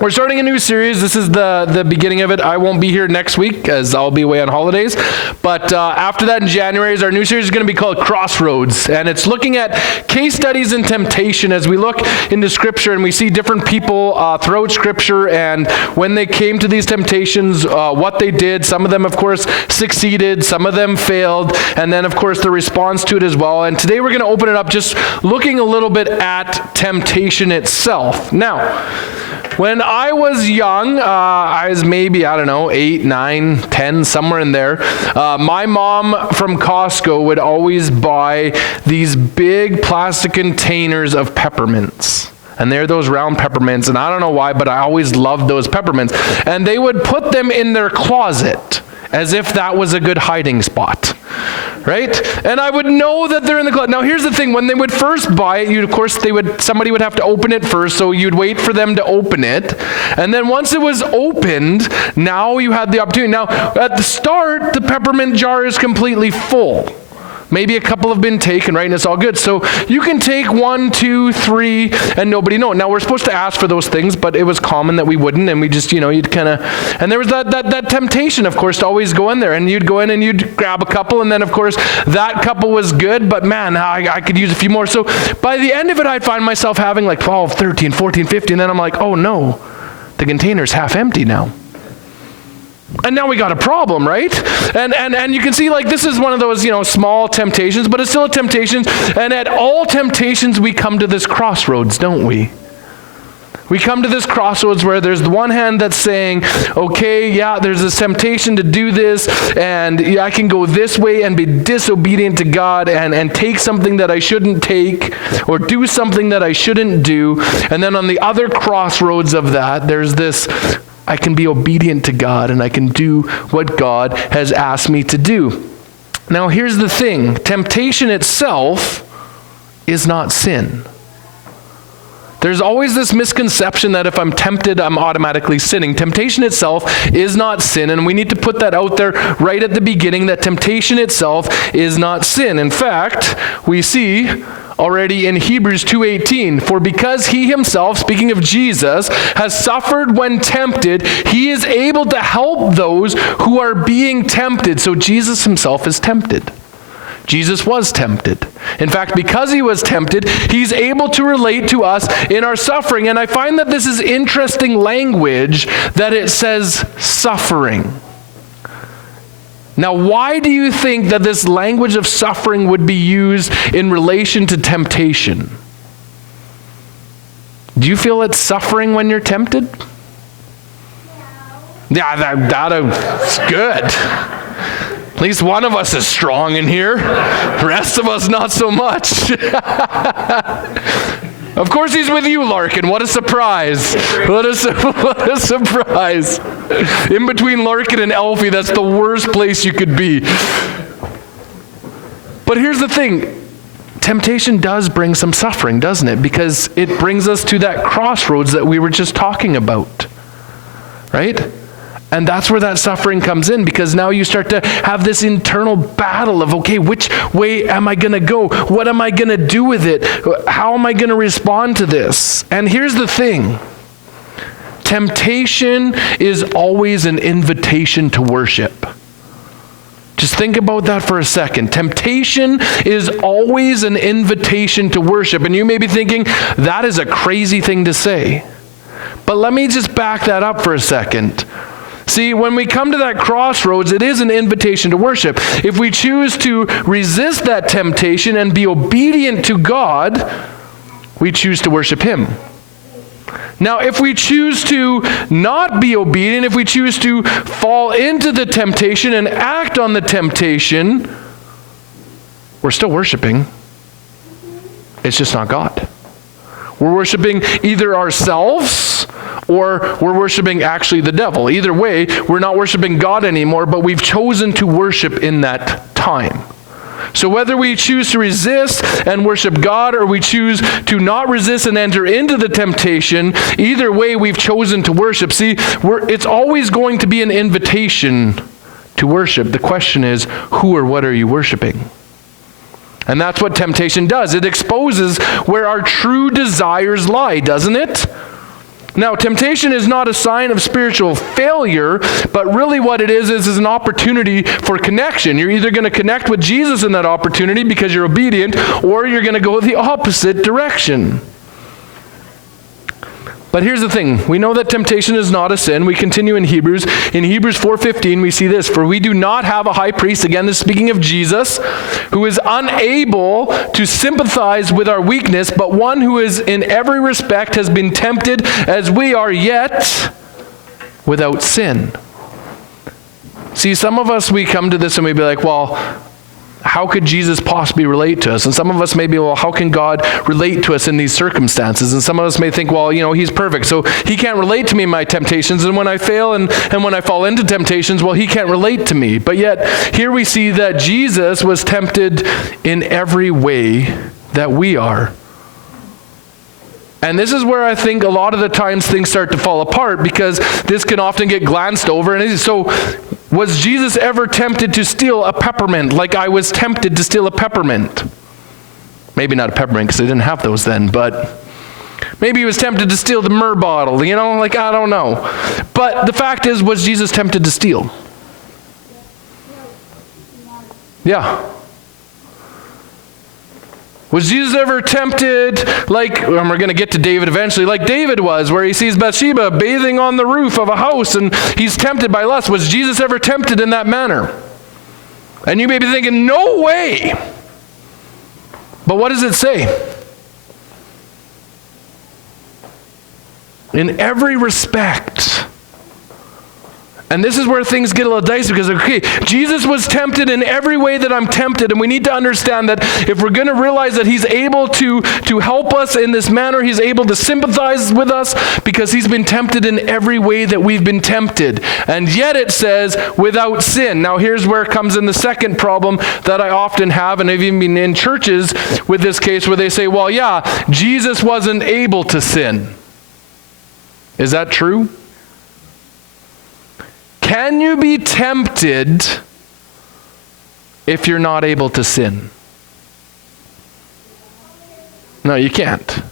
We're starting a new series. This is the beginning of it. I won't be here next week as I'll be away on holidays. But after that in January, our new series is going to be called Crossroads. And it's looking at case studies in temptation as we look into Scripture and we see different people throughout Scripture and when they came to these temptations, what they did. Some of them, of course, succeeded. Some of them failed. And then, of course, the response to it as well. And today we're going to open it up just looking a little bit at temptation itself. Now, when I was young, I was maybe, 8, 9, 10, somewhere in there. My mom from Costco would always buy these big plastic containers of peppermints. And they're those round peppermints, and I don't know why, but I always loved those peppermints. And they would put them in their closet as if that was a good hiding spot, right? And I would know that they're in the closet. Now here's the thing, when they would first buy it, somebody would have to open it first, so you'd wait for them to open it. And then once it was opened, now you had the opportunity. Now at the start, the peppermint jar is completely full. Maybe a couple have been taken, right? And it's all good. So you can take 1, 2, 3, and nobody knows. Now we're supposed to ask for those things, but it was common that we wouldn't, and we just, you'd kind of, and there was that temptation, of course, to always go in there, and you'd go in and you'd grab a couple, and then, of course, that couple was good, but man, I could use a few more. So by the end of it, I'd find myself having like 12, 13, 14, 15, and then I'm like, oh no, the container's half empty now. And now we got a problem, right? And you can see like this is one of those, small temptations, but it's still a temptation. And at all temptations, we come to this crossroads, don't we? We come to this crossroads where there's the one hand that's saying, okay, yeah, there's this temptation to do this, and I can go this way and be disobedient to God and take something that I shouldn't take, or do something that I shouldn't do. And then on the other crossroads of that, there's this, I can be obedient to God and I can do what God has asked me to do. Now here's the thing, temptation itself is not sin. There's always this misconception that if I'm tempted, I'm automatically sinning. Temptation itself is not sin, and we need to put that out there right at the beginning, that temptation itself is not sin. In fact, we see already in Hebrews 2:18, for because he himself, speaking of Jesus, has suffered when tempted, he is able to help those who are being tempted. So Jesus himself is tempted. Jesus was tempted. In fact, because he was tempted, he's able to relate to us in our suffering. And I find that this is interesting language that it says suffering. Now, why do you think that this language of suffering would be used in relation to temptation? Do you feel it's suffering when you're tempted? Yeah, that's good. At least one of us is strong in here. The rest of us, not so much. Of course he's with you, Larkin. What a surprise. What a surprise. In between Larkin and Elfie, that's the worst place you could be. But here's the thing. Temptation does bring some suffering, doesn't it? Because it brings us to that crossroads that we were just talking about. Right? And that's where that suffering comes in, because now you start to have this internal battle of, okay, which way am I going to go? What am I going to do with it? How am I going to respond to this? And here's the thing. Temptation is always an invitation to worship. Just think about that for a second. Temptation is always an invitation to worship. And you may be thinking, that is a crazy thing to say. But let me just back that up for a second. See, when we come to that crossroads, it is an invitation to worship. If we choose to resist that temptation and be obedient to God, we choose to worship him. Now, if we choose to not be obedient, if we choose to fall into the temptation and act on the temptation, we're still worshiping. It's just not God. We're worshiping either ourselves or we're worshiping actually the devil. Either way, we're not worshiping God anymore, but we've chosen to worship in that time. So whether we choose to resist and worship God or we choose to not resist and enter into the temptation, either way we've chosen to worship. See, it's always going to be an invitation to worship. The question is, who or what are you worshiping? And that's what temptation does. It exposes where our true desires lie, doesn't it? Now, temptation is not a sign of spiritual failure, but really what it is an opportunity for connection. You're either going to connect with Jesus in that opportunity because you're obedient, or you're going to go the opposite direction. But here's the thing. We know that temptation is not a sin. We continue in Hebrews. In Hebrews 4:15, we see this. For we do not have a high priest, again, this is speaking of Jesus, who is unable to sympathize with our weakness, but one who is in every respect has been tempted as we are, yet without sin. See, some of us, we come to this and we be like, well, how could Jesus possibly relate to us? And some of us may be, well, how can God relate to us in these circumstances? And some of us may think, well, he's perfect, so he can't relate to me in my temptations. And when I fail and when I fall into temptations, well, he can't relate to me. But yet, here we see that Jesus was tempted in every way that we are. And this is where I think a lot of the times things start to fall apart, because this can often get glanced over. And so, was Jesus ever tempted to steal a peppermint like I was tempted to steal a peppermint? Maybe not a peppermint because they didn't have those then, but maybe he was tempted to steal the myrrh bottle, I don't know. But the fact is, was Jesus tempted to steal? Yeah. Was Jesus ever tempted, and we're going to get to David eventually, like David was, where he sees Bathsheba bathing on the roof of a house and he's tempted by lust? Was Jesus ever tempted in that manner? And you may be thinking, no way. But what does it say? In every respect. And this is where things get a little dicey, because, Jesus was tempted in every way that I'm tempted, and we need to understand that if we're going to realize that he's able to help us in this manner, he's able to sympathize with us, because he's been tempted in every way that we've been tempted. And yet it says, without sin. Now here's where it comes in the second problem that I often have, and I've even been in churches with this case, where they say, well, yeah, Jesus wasn't able to sin. Is that true? Can you be tempted if you're not able to sin? No, you can't.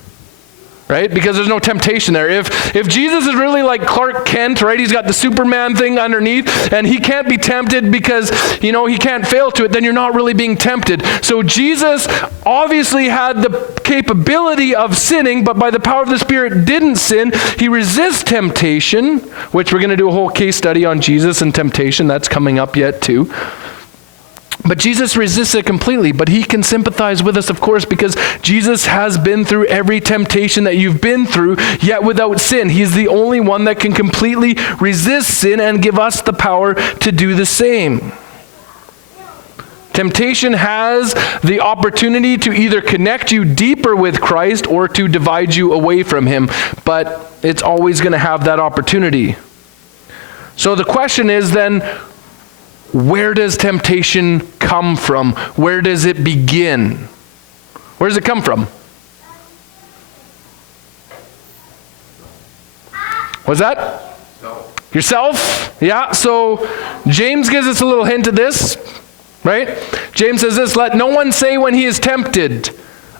Right? Because there's no temptation there. If Jesus is really like Clark Kent, right? He's got the Superman thing underneath, and he can't be tempted because, he can't fail to it, then you're not really being tempted. So Jesus obviously had the capability of sinning, but by the power of the Spirit didn't sin. He resists temptation, which we're going to do a whole case study on Jesus and temptation. That's coming up yet too. But Jesus resists it completely, but he can sympathize with us, of course, because Jesus has been through every temptation that you've been through, yet without sin. He's the only one that can completely resist sin and give us the power to do the same. Temptation has the opportunity to either connect you deeper with Christ or to divide you away from him, but it's always going to have that opportunity. So the question is then, where does temptation come from? Where does it begin? Where does it come from? What's that? Yourself? Yeah, so James gives us a little hint of this, right? James says this, let no one say when he is tempted,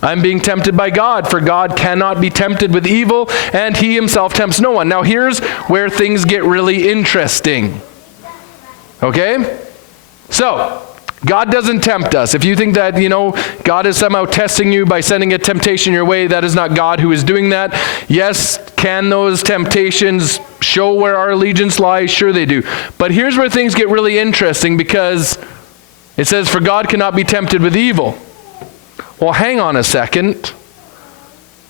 I'm being tempted by God, for God cannot be tempted with evil, and he himself tempts no one. Now here's where things get really interesting. Okay? So, God doesn't tempt us. If you think that, God is somehow testing you by sending a temptation your way, that is not God who is doing that. Yes, can those temptations show where our allegiance lies? Sure they do. But here's where things get really interesting, because it says, for God cannot be tempted with evil. Well, hang on a second.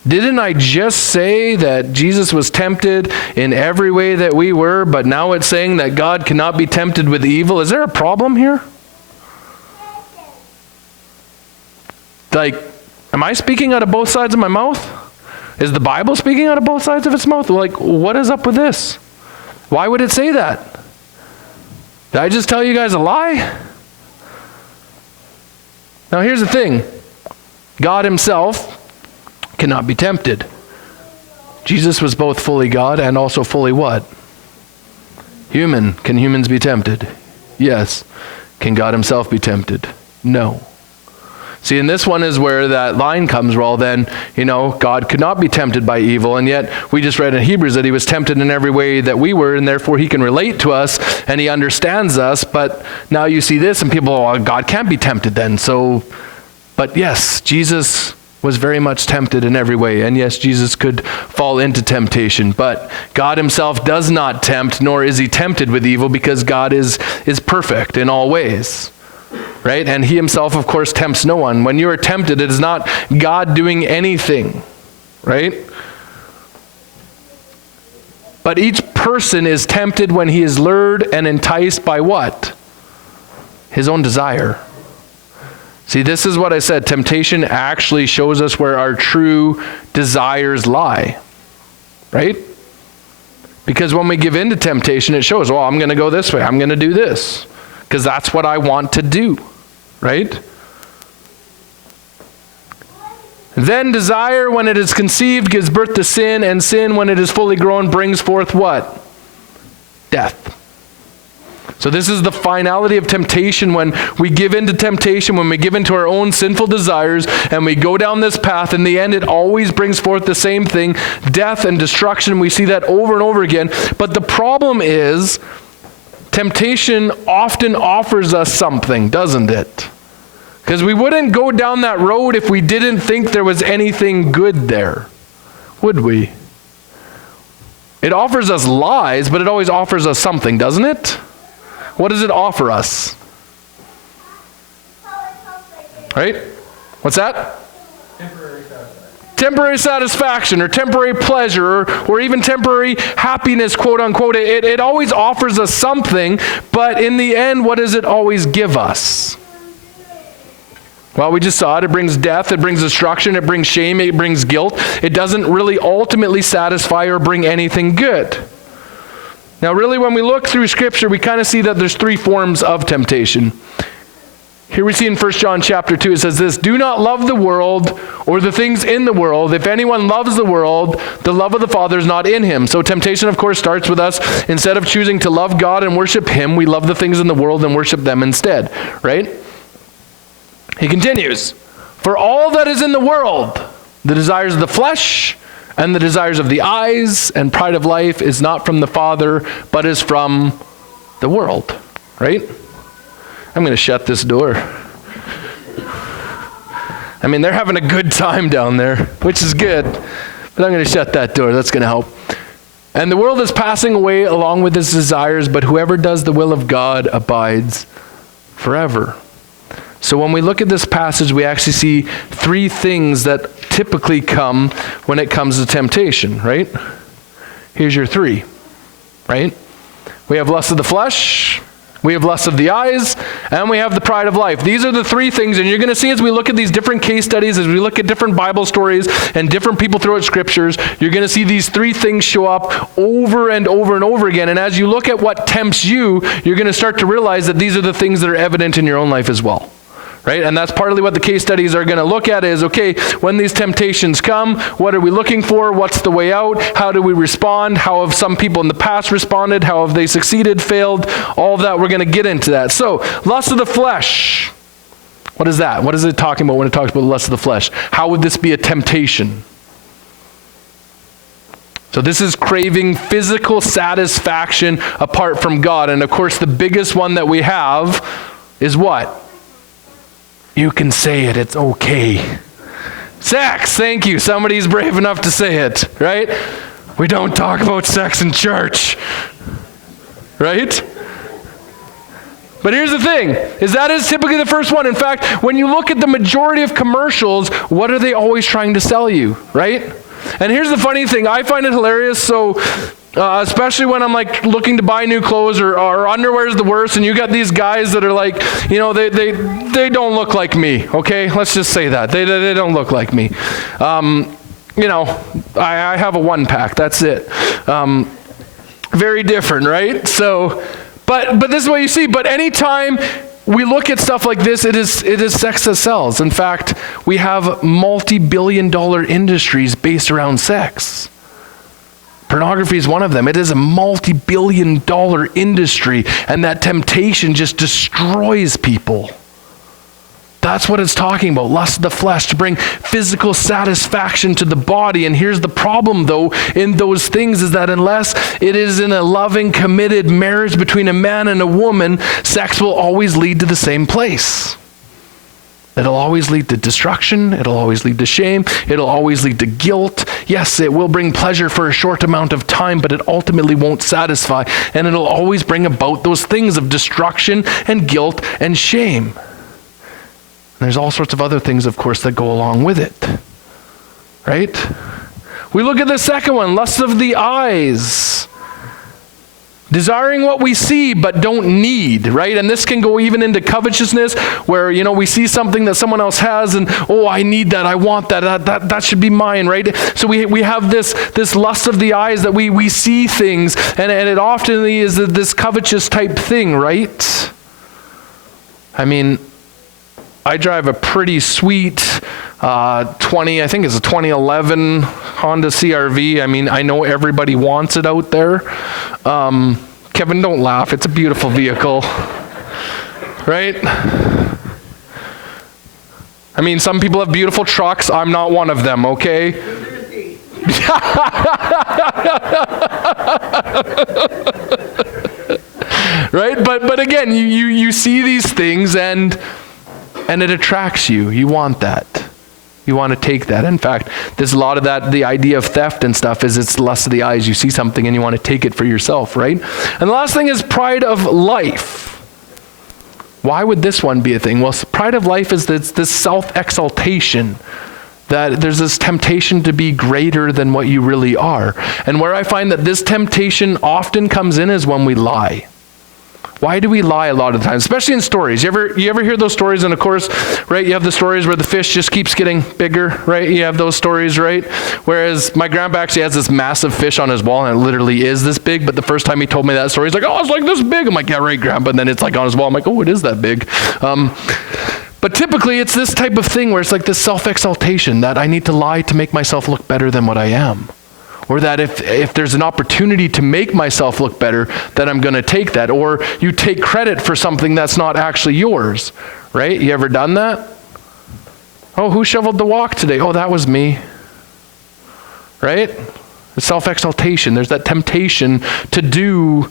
Didn't I just say that Jesus was tempted in every way that we were, but now it's saying that God cannot be tempted with evil? Is there a problem here? Am I speaking out of both sides of my mouth? Is the Bible speaking out of both sides of its mouth? What is up with this? Why would it say that? Did I just tell you guys a lie? Now here's the thing. God himself cannot be tempted. Jesus was both fully God and also fully what? Human. Can humans be tempted? Yes. Can God himself be tempted? No. See, and this one is where that line comes, well then, God could not be tempted by evil, and yet we just read in Hebrews that he was tempted in every way that we were, and therefore he can relate to us, and he understands us. But now you see this, and people, God can't be tempted then. But yes, Jesus was very much tempted in every way, and yes, Jesus could fall into temptation, but God himself does not tempt, nor is he tempted with evil, because God is perfect in all ways. Right? And he himself, of course, tempts no one. When you are tempted, it is not God doing anything. Right? But each person is tempted when he is lured and enticed by what? His own desire. See, this is what I said. Temptation actually shows us where our true desires lie. Right? Because when we give in to temptation, it shows, I'm going to go this way. I'm going to do this. Because that's what I want to do, right? Then desire, when it is conceived, gives birth to sin, and sin, when it is fully grown, brings forth what? Death. So this is the finality of temptation. When we give in to temptation, when we give in to our own sinful desires, and we go down this path, in the end it always brings forth the same thing, death and destruction. We see that over and over again. But the problem is, temptation often offers us something, doesn't it? Because we wouldn't go down that road if we didn't think there was anything good there, would we? It offers us lies, but it always offers us something, doesn't it? What does it offer us? Right? What's that? Temporary satisfaction or temporary pleasure or even temporary happiness, quote unquote. It always offers us something, but in the end, what does it always give us? Well, we just saw it. It brings death, it brings destruction, it brings shame, it brings guilt. It doesn't really ultimately satisfy or bring anything good. Now, really, when we look through Scripture, we kind of see that there's three forms of temptation. Here we see in 1 John chapter 2, it says this, "Do not love the world or the things in the world. If anyone loves the world, the love of the Father is not in him." So temptation, of course, starts with us. Instead of choosing to love God and worship him, we love the things in the world and worship them instead, right? He continues, "For all that is in the world, the desires of the flesh and the desires of the eyes and pride of life is not from the Father, but is from the world," right? I'm going to shut this door. I mean, they're having a good time down there, which is good. But I'm going to shut that door. That's going to help. "And the world is passing away along with its desires, but whoever does the will of God abides forever." So when we look at this passage, we actually see three things that typically come when it comes to temptation, right? Here's your three, right? We have lust of the flesh, we have lust of the eyes, and we have the pride of life. These are the three things, and you're going to see as we look at these different case studies, as we look at different Bible stories and different people throughout Scriptures, you're going to see these three things show up over and over and over again. And as you look at what tempts you, you're going to start to realize that these are the things that are evident in your own life as well. Right? And that's partly what the case studies are going to look at is, okay, when these temptations come, what are we looking for? What's the way out? How do we respond? How have some people in the past responded? How have they succeeded, failed? All of that, we're going to get into that. So, lust of the flesh. What is that? What is it talking about when it talks about the lust of the flesh? How would this be a temptation? So this is craving physical satisfaction apart from God. And of course, the biggest one that we have is what? You can say it, it's okay. Sex, thank you. Somebody's brave enough to say it, right? We don't talk about sex in church, right? But here's the thing, is that is typically the first one. In fact, when you look at the majority of commercials, what are they always trying to sell you, right? And here's the funny thing, I find it hilarious, so especially when I'm like looking to buy new clothes or underwear is the worst, and you got these guys that are like, they don't look like me, okay? Let's just say that. They don't look like me. I have a one pack, that's it. Very different, right? So, but this is what you see. But anytime we look at stuff like this, it is sex that sells. In fact, we have multi-billion-dollar industries based around sex. Pornography is one of them. It is a multi-billion-dollar industry, and that temptation just destroys people. That's what it's talking about, lust of the flesh, to bring physical satisfaction to the body. And here's the problem, though, in those things is that unless it is in a loving, committed marriage between a man and a woman, sex will always lead to the same place. It'll always lead to destruction. It'll always lead to shame. It'll always lead to guilt. Yes, it will bring pleasure for a short amount of time, but it ultimately won't satisfy. And it'll always bring about those things of destruction and guilt and shame. And there's all sorts of other things, of course, that go along with it. Right? We look at the second one, lust of the eyes. Desiring what we see but don't need, right? And this can go even into covetousness where, we see something that someone else has and, I need that, I want that should be mine, right? So we have this lust of the eyes that we see things and it often is this covetous type thing, right? I mean, I drive a pretty sweet I think it's a 2011 Honda CR-V. I mean, I know everybody wants it out there. Kevin, don't laugh. It's a beautiful vehicle, right? I mean, some people have beautiful trucks. I'm not one of them, okay? Right? But again, you see these things and it attracts you. You want that. You want to take that. In fact, there's a lot of that, the idea of theft and stuff is it's lust of the eyes. You see something and you want to take it for yourself, right? And the last thing is pride of life. Why would this one be a thing? Well, pride of life is this self-exaltation, that there's this temptation to be greater than what you really are. And where I find that this temptation often comes in is when we lie. Why do we lie a lot of the time, especially in stories? You ever hear those stories? And of course, right, you have the stories where the fish just keeps getting bigger, right? You have those stories, right? Whereas my grandpa actually has this massive fish on his wall, and it literally is this big. But the first time he told me that story, he's like, it's like this big. I'm like, yeah, right, Grandpa. And then it's like on his wall. I'm like, it is that big. But typically, it's this type of thing where it's like this self-exaltation that I need to lie to make myself look better than what I am. Or that if there's an opportunity to make myself look better, then I'm going to take that. Or you take credit for something that's not actually yours, right? You ever done that? Who shoveled the walk today? That was me, right? The self-exaltation. There's that temptation to do,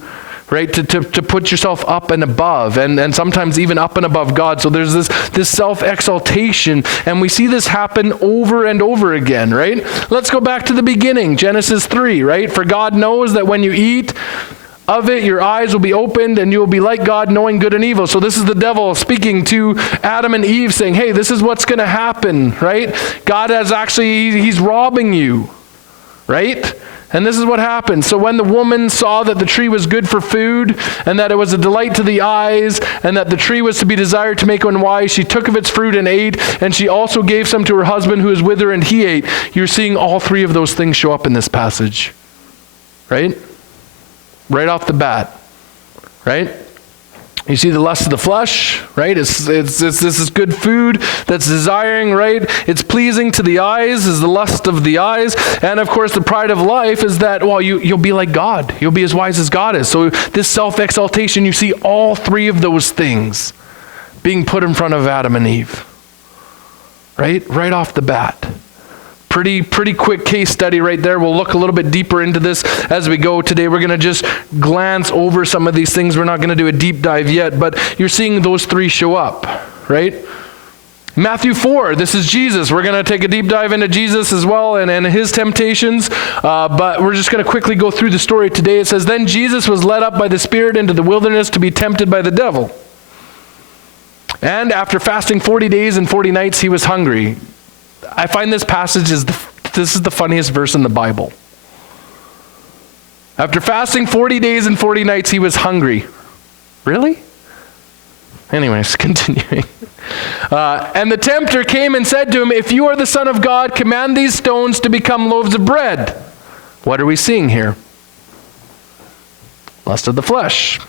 right? To put yourself up and above, and sometimes even up and above God. So there's this self-exaltation, and we see this happen over and over again, right? Let's go back to the beginning, Genesis 3, right? For God knows that when you eat of it, your eyes will be opened, and you will be like God, knowing good and evil. So this is the devil speaking to Adam and Eve, saying, hey, this is what's going to happen, right? God has he's robbing you, right? And this is what happened. So when the woman saw that the tree was good for food, and that it was a delight to the eyes, and that the tree was to be desired to make one wise, she took of its fruit and ate, and she also gave some to her husband who was with her, and he ate. You're seeing all three of those things show up in this passage, right? Right off the bat, right? You see the lust of the flesh, right? This is good food that's desiring, right? It's pleasing to the eyes, is the lust of the eyes. And of course, the pride of life is that, you'll be like God. You'll be as wise as God is. So this self-exaltation, you see all three of those things being put in front of Adam and Eve, right? Right off the bat. Pretty quick case study right there. We'll look a little bit deeper into this as we go. Today we're going to just glance over some of these things. We're not going to do a deep dive yet, but you're seeing those three show up, right? Matthew 4, this is Jesus. We're going to take a deep dive into Jesus as well and his temptations, but we're just going to quickly go through the story today. It says, then Jesus was led up by the Spirit into the wilderness to be tempted by the devil. And after fasting 40 days and 40 nights, he was hungry. I find this passage this is the funniest verse in the Bible. After fasting 40 days and 40 nights, he was hungry. Really? Anyways, continuing. And the tempter came and said to him, if you are the Son of God, command these stones to become loaves of bread. What are we seeing here? Lust of the flesh.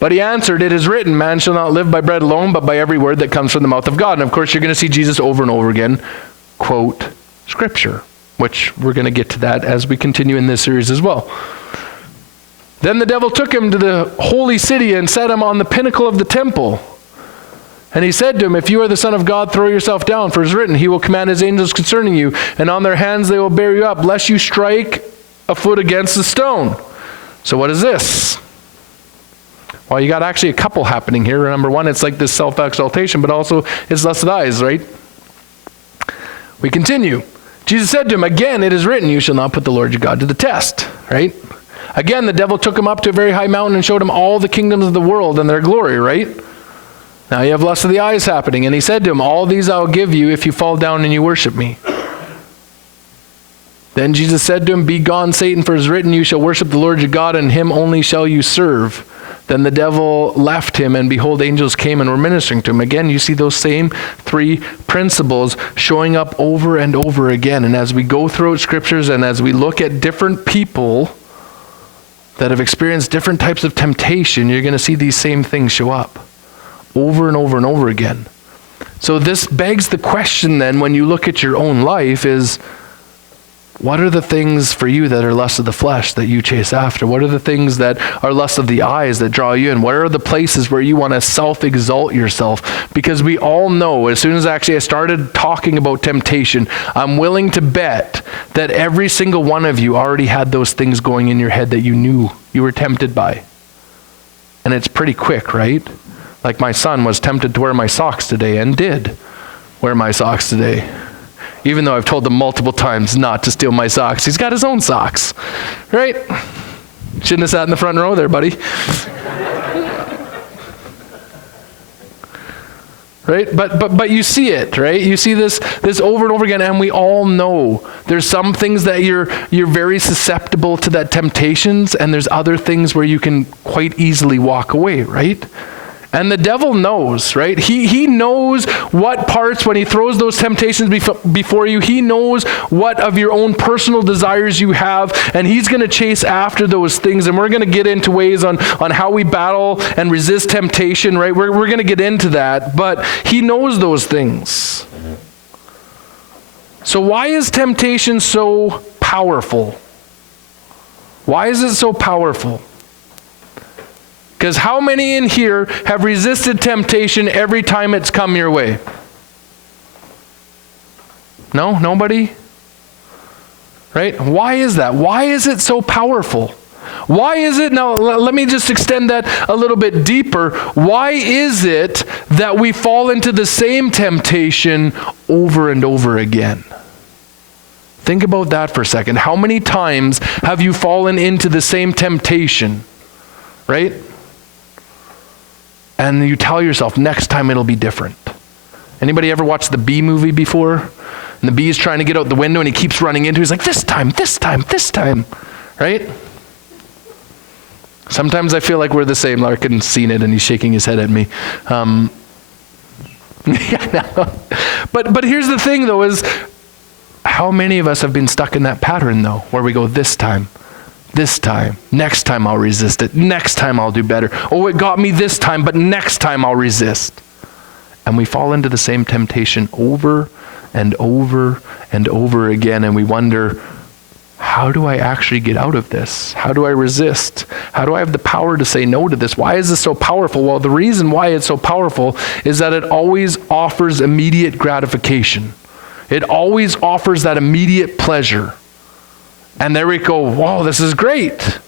But he answered, it is written, man shall not live by bread alone, but by every word that comes from the mouth of God. And of course, you're going to see Jesus over and over again quote Scripture, which we're going to get to that as we continue in this series as well. Then the devil took him to the holy city and set him on the pinnacle of the temple And he said to him, if you are the Son of God, throw yourself down, for it is written, he will command his angels concerning you, and on their hands they will bear you up, lest you strike a foot against a stone. So what is this? Well, you got actually a couple happening here. Number one, it's like this self-exaltation, but also it's lust of the eyes, right? We continue. Jesus said to him, again, it is written, you shall not put the Lord your God to the test, right? Again, the devil took him up to a very high mountain and showed him all the kingdoms of the world and their glory, right? Now you have lust of the eyes happening. And he said to him, all these I will give you if you fall down and you worship me. Then Jesus said to him, be gone, Satan, for it is written, you shall worship the Lord your God, and him only shall you serve. Then the devil left him, and behold, angels came and were ministering to him. Again, you see those same three principles showing up over and over again. And as we go through scriptures and as we look at different people that have experienced different types of temptation, you're going to see these same things show up over and over and over again. So this begs the question then, when you look at your own life, is what are the things for you that are lust of the flesh that you chase after? What are the things that are lust of the eyes that draw you in? Where are the places where you want to self-exalt yourself? Because we all know, as soon as I started talking about temptation, I'm willing to bet that every single one of you already had those things going in your head that you knew you were tempted by. And it's pretty quick, right? Like my son was tempted to wear my socks today and did wear my socks today. Even though I've told him multiple times not to steal my socks. He's got his own socks, right? Shouldn't have sat in the front row there, buddy. Right? But you see it, right? You see this over and over again, and we all know there's some things that you're very susceptible to that temptations, and there's other things where you can quite easily walk away, right? And the devil knows, right? He knows what parts, when he throws those temptations before you, he knows what of your own personal desires you have, and he's going to chase after those things. And we're going to get into ways on how we battle and resist temptation, right? We're going to get into that, but he knows those things. So why is temptation so powerful? Why is it so powerful? Because how many in here have resisted temptation every time it's come your way? No? Nobody? Right? Why is that? Why is it so powerful? Why is it, now let me just extend that a little bit deeper. Why is it that we fall into the same temptation over and over again? Think about that for a second. How many times have you fallen into the same temptation? Right? And you tell yourself, next time it'll be different. Anybody ever watched the Bee movie before? And the bee is trying to get out the window and he keeps running into it. He's like, this time. Right? Sometimes I feel like we're the same. Larkin's seen it and he's shaking his head at me. But here's the thing though, is how many of us have been stuck in that pattern though, where we go, this time, next time I'll resist it, next time I'll do better. Oh, it got me this time, but next time I'll resist. And we fall into the same temptation over and over and over again, and we wonder, how do I actually get out of this? How do I resist? How do I have the power to say no to this? Why is this so powerful? Well, the reason why it's so powerful is that it always offers immediate gratification. It always offers that immediate pleasure. And there we go, wow, this is great.